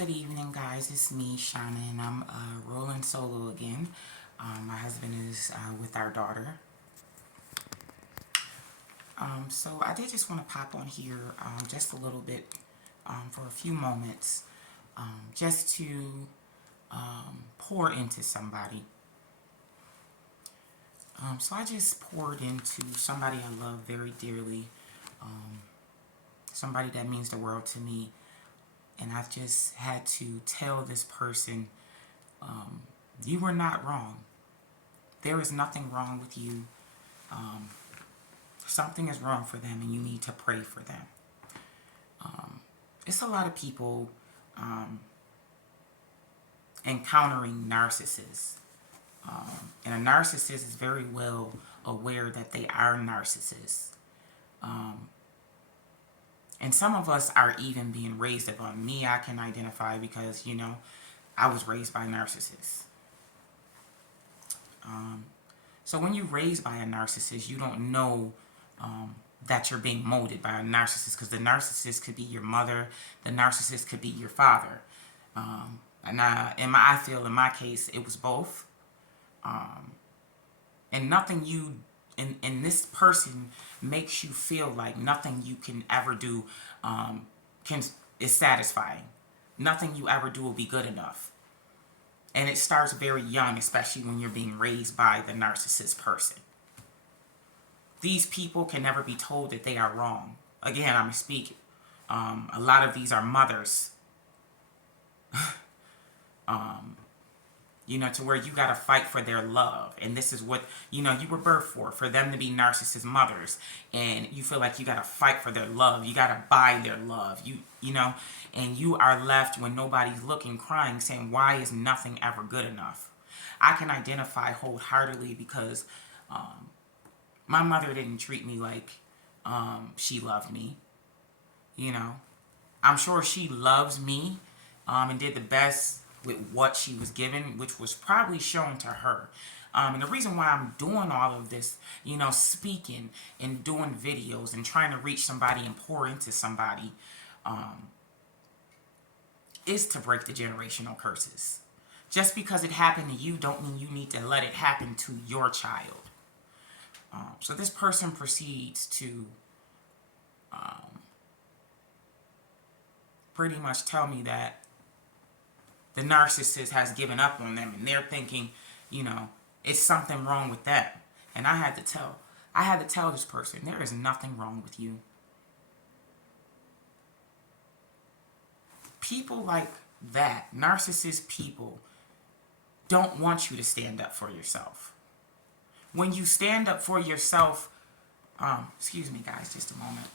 Good evening, guys. It's me, Shauna, and I'm rolling solo again. My husband is with our daughter. So I did just want to pop on here just a little bit for a few moments just to pour into somebody. So I just poured into somebody I love very dearly, somebody that means the world to me. And I just had to tell this person, you were not wrong. There is nothing wrong with you. Something is wrong for them and you need to pray for them. It's a lot of people encountering narcissists. And a narcissist is very well aware that they are narcissists. And some of us are even being raised upon. Me, I can identify because, I was raised by narcissists. So when you're raised by a narcissist, you don't know that you're being molded by a narcissist, because the narcissist could be your mother, the narcissist could be your father. I feel in my case, it was both. And nothing in this person makes you feel like nothing you can ever do is satisfying. Nothing you ever do will be good enough. And it starts very young, especially when you're being raised by the narcissist person. These people can never be told that they are wrong. Again, I'm speaking. A lot of these are mothers. To where you got to fight for their love. And this is what, you were birthed for them to be narcissist mothers. And you feel like you got to fight for their love. You got to buy their love. And you are left when nobody's looking, crying, saying, why is nothing ever good enough? I can identify wholeheartedly because my mother didn't treat me like she loved me. I'm sure she loves me and did the best with what she was given, which was probably shown to her. And the reason why I'm doing all of this, speaking and doing videos and trying to reach somebody and pour into somebody is to break the generational curses. Just because it happened to you don't mean you need to let it happen to your child. So this person proceeds to pretty much tell me that the narcissist has given up on them and they're thinking, it's something wrong with that. And I had to tell this person, there is nothing wrong with you. People like that, narcissist people, don't want you to stand up for yourself. When you stand up for yourself, excuse me guys, just a moment.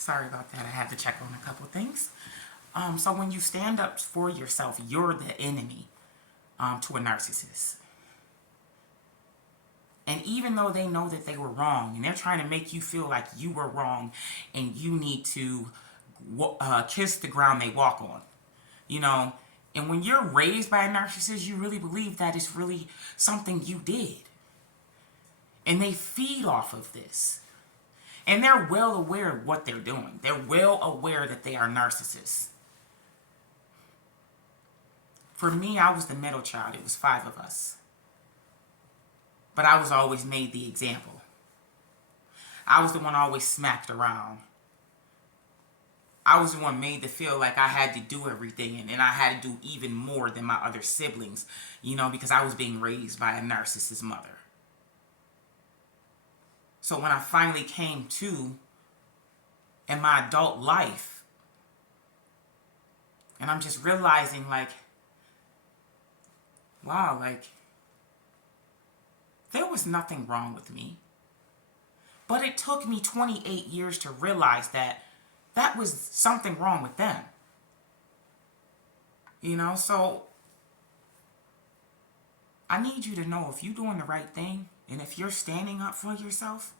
Sorry about that. I had to check on a couple things. So when you stand up for yourself, you're the enemy to a narcissist. And even though they know that they were wrong and they're trying to make you feel like you were wrong and you need to kiss the ground they walk on, and when you're raised by a narcissist, you really believe that it's really something you did. And they feed off of this. And they're well aware of what they're doing. They're well aware that they are narcissists. For me, I was the middle child. It was 5 of us. But I was always made the example. I was the one always smacked around. I was the one made to feel like I had to do everything and I had to do even more than my other siblings, because I was being raised by a narcissist mother. So when I finally came to in my adult life, and I'm just realizing like, wow, like there was nothing wrong with me. But it took me 28 years to realize that that was something wrong with them. So I need you to know if you're doing the right thing and if you're standing up for yourself,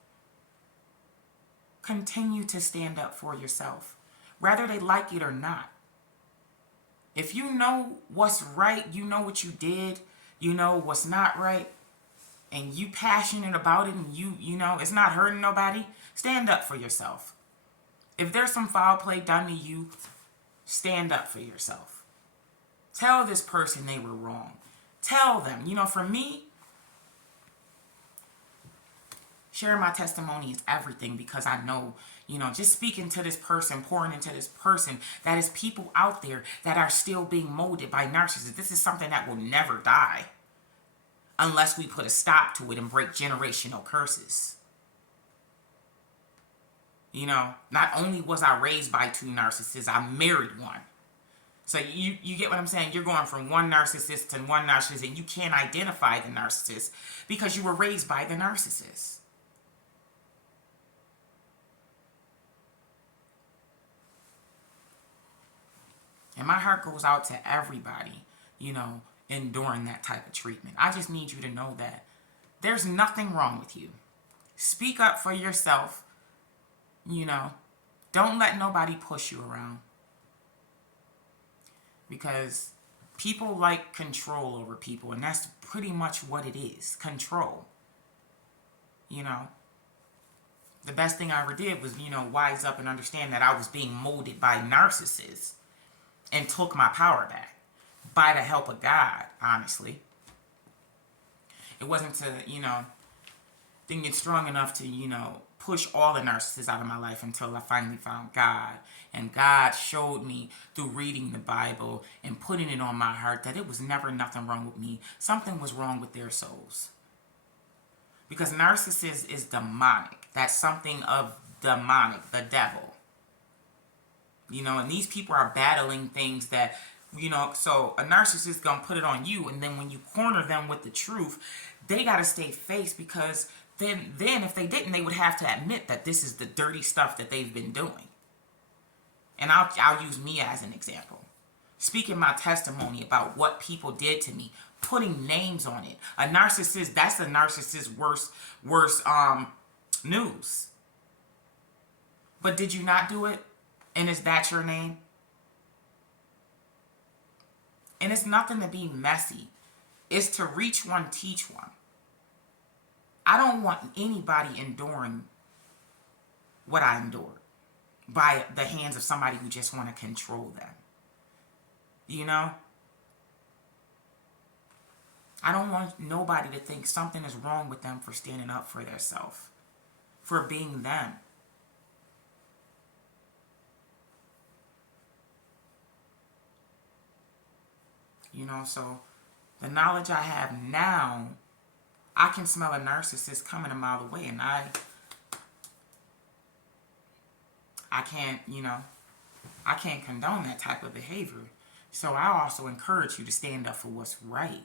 continue to stand up for yourself, whether they like it or not. If you know what's right, you know what you did, you know what's not right, and you passionate about it, and you know it's not hurting nobody, stand up for yourself. If there's some foul play done to you, stand up for yourself. Tell this person they were wrong. Tell them. For me, sharing my testimony is everything, because I know, just speaking to this person, pouring into this person, that is people out there that are still being molded by narcissists. This is something that will never die unless we put a stop to it and break generational curses. Not only was I raised by 2 narcissists, I married one. So you get what I'm saying? You're going from one narcissist to one narcissist, and you can't identify the narcissist because you were raised by the narcissist. And my heart goes out to everybody, enduring that type of treatment. I just need you to know that there's nothing wrong with you. Speak up for yourself. Don't let nobody push you around. Because people like control over people, and that's pretty much what it is. Control. The best thing I ever did was, wise up and understand that I was being molded by narcissists and took my power back by the help of God, honestly. It wasn't to, didn't get strong enough to, push all the narcissists out of my life until I finally found God. And God showed me through reading the Bible and putting it on my heart that it was never nothing wrong with me. Something was wrong with their souls. Because narcissist is demonic. That's something of demonic, the devil. And these people are battling things that, so a narcissist is going to put it on you. And then when you corner them with the truth, they got to stay faced, because then if they didn't, they would have to admit that this is the dirty stuff that they've been doing. And I'll use me as an example. Speaking my testimony about what people did to me, putting names on it. A narcissist, that's a narcissist's worst news. But did you not do it? And is that your name? And it's nothing to be messy. It's to reach one, teach one. I don't want anybody enduring what I endured by the hands of somebody who just want to control them. I don't want nobody to think something is wrong with them for standing up for themselves, for being them. So the knowledge I have now, I can smell a narcissist coming a mile away, and I can't, I can't condone that type of behavior. So I also encourage you to stand up for what's right.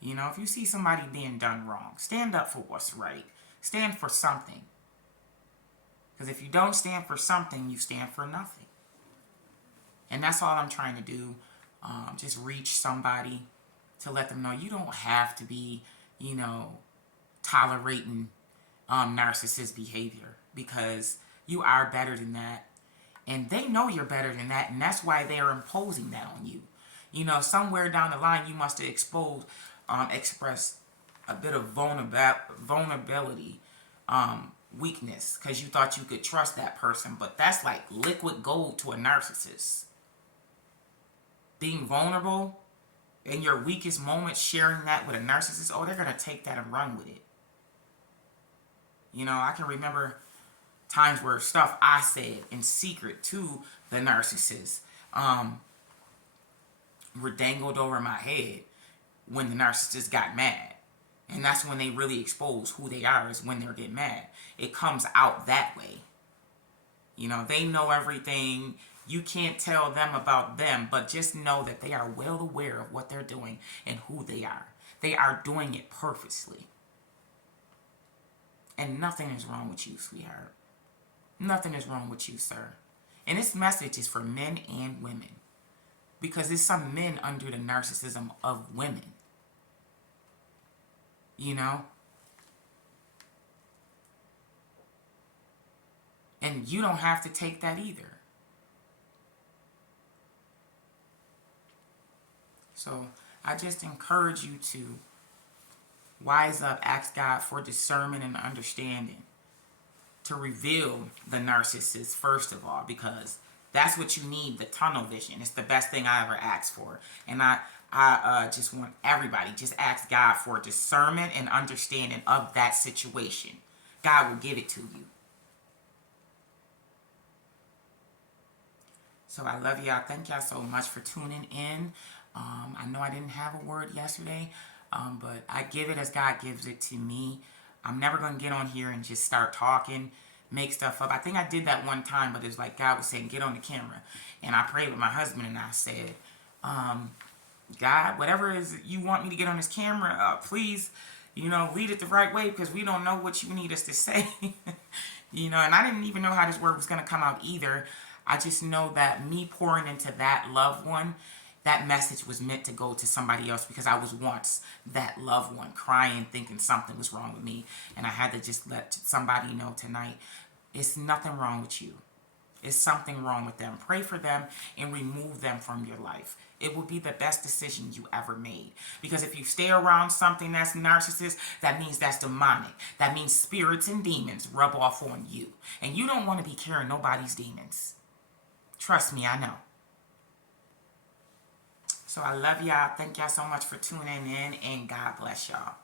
If you see somebody being done wrong, stand up for what's right. Stand for something. Because if you don't stand for something, you stand for nothing. And that's all I'm trying to do. Just reach somebody to let them know you don't have to be, tolerating narcissist behavior, because you are better than that. And they know you're better than that, and that's why they're imposing that on you. Somewhere down the line, you must have expressed a bit of vulnerability, weakness, because you thought you could trust that person. But that's like liquid gold to a narcissist. Being vulnerable in your weakest moments, sharing that with a narcissist, they're going to take that and run with it. I can remember times where stuff I said in secret to the narcissist were dangled over my head when the narcissist got mad. And that's when they really expose who they are, is when they get mad. It comes out that way. They know everything. You can't tell them about them, but just know that they are well aware of what they're doing and who they are. They are doing it purposely. And nothing is wrong with you, sweetheart. Nothing is wrong with you, sir. And this message is for men and women, because there's some men under the narcissism of women. you know? And you don't have to take that either. So I just encourage you to wise up, ask God for discernment and understanding to reveal the narcissist first of all, because that's what you need, the tunnel vision. It's the best thing I ever asked for. And I just want everybody, just ask God for discernment and understanding of that situation. God will give it to you. So I love y'all. Thank y'all so much for tuning in. I know I didn't have a word yesterday, but I give it as God gives it to me. I'm never going to get on here and just start talking, make stuff up. I think I did that one time, but it's like God was saying, get on the camera. And I prayed with my husband and I said, God, whatever is you want me to get on this camera, please, lead it the right way, because we don't know what you need us to say. And I didn't even know how this word was going to come out either. I just know that me pouring into that loved one, that message was meant to go to somebody else, because I was once that loved one crying, thinking something was wrong with me. And I had to just let somebody know tonight, it's nothing wrong with you. It's something wrong with them. Pray for them and remove them from your life. It will be the best decision you ever made. Because if you stay around something that's narcissist, that means that's demonic. That means spirits and demons rub off on you. And you don't want to be carrying nobody's demons. Trust me, I know. So I love y'all. Thank y'all so much for tuning in, and God bless y'all.